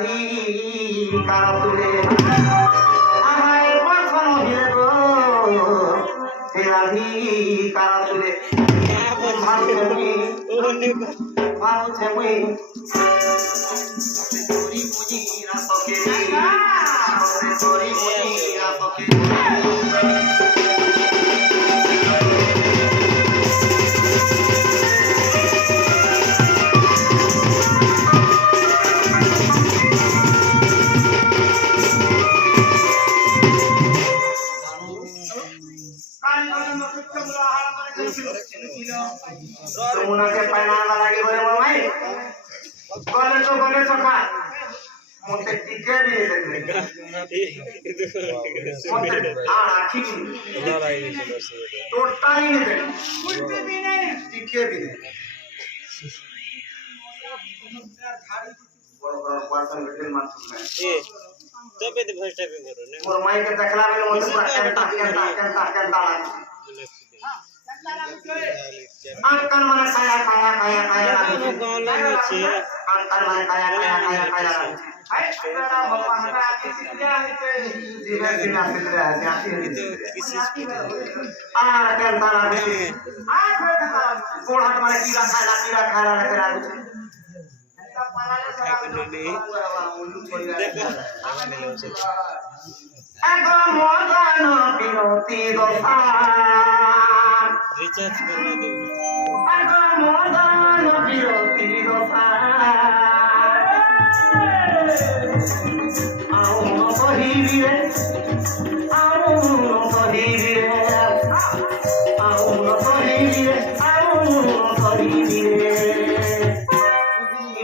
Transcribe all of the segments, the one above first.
তেরাধিকার তুলে আমায় বর্ষণ হয়ে গো তেরাধিকার তুলে ভাবছে মুই তোরি মুজিরা সকে তোরি মুজিরা সকে मुनाके पैना लगे बोले माई बोले तो खा मुझे टिके भी नहीं देते मुझे ठीक नहीं टोटा ही नहीं देते कुछ भी नहीं टिके भी नहीं बड़ा बड़ा वासन के मत सुन तो पे तो भोज टाइप करो ने और माई के देखला में मुझे पूरा कैंटा angkan mana kaya गाँव में छे angkan mana kaya hai सारा भगवान का किसिया है जीवन की नासिल है जाती है किसी क्या तारा बेटी गोड़ हाथ मारे कीड़ा खाना करा कुछ एगो मोदन बिरती दोसा रिचार्ज करवा दो एगो मोदन बिरती दोसा आओ कहिबी रे आओ कहिबी रे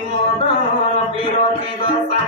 मोदन बिरती दोसा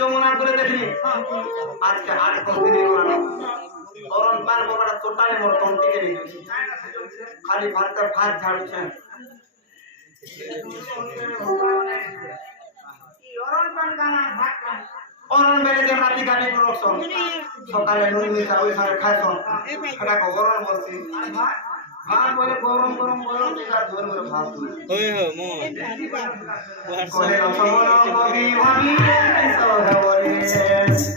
जमुना করে দেখি আজকে হাট কতদিন হলো অরণ পার বড় টোটালি মোর কন্টিকে দিছি খালি ভাত ঝাড়ুছে অরণ পান গানা ভাত অরণ বেলে যে রাতি গানি করছ সকালে নুন মিশা ওই সারে খাইছ এটা গরম বলছি हाँ बोले गरम तेरा जोर में भात होय हो मो कोले रसमन कवि भाभी तो है बोले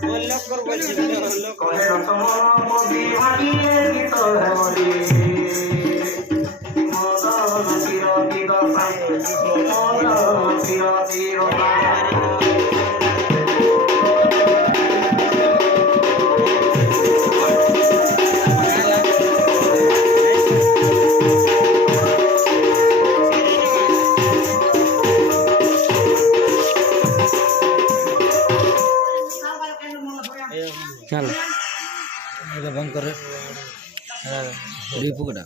बोल कर बोली कोले रसमन कवि भाभी तो है बोले मोदन चिरति दसाई मोदन चिरति दसाई चल ये बंद कर रिपू कटा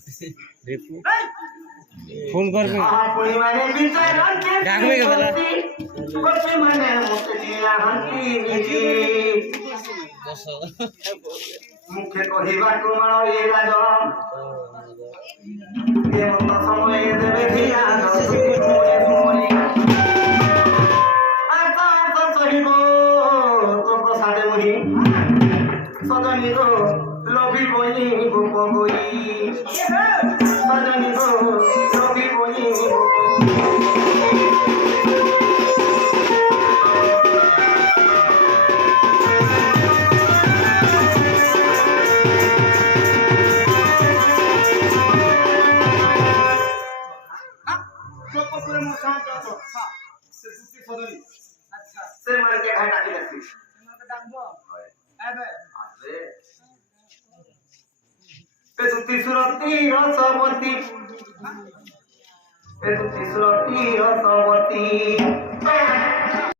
रिपू फोन कर में डाक में के बोला कुछ मैंने मुझे दिया हंसी মুখে কহিବାକୁ মাଳ ଏ ଲାଜ ଏମନ୍ତ ସମୟ ଦେବେ ଧିଆ ସହିବ ତୋ ପ୍ରସାଦେ ମୁହିଁ ସଜନୀ ଗো ଲଭି ବହି ଗୋପ ଗଇ ସଜନୀ ଗো ଲଭି ବହି ଗୋପ से मन के घाटा की लगती पेतुती सुरती रसवती पेतुती सुरती रसवती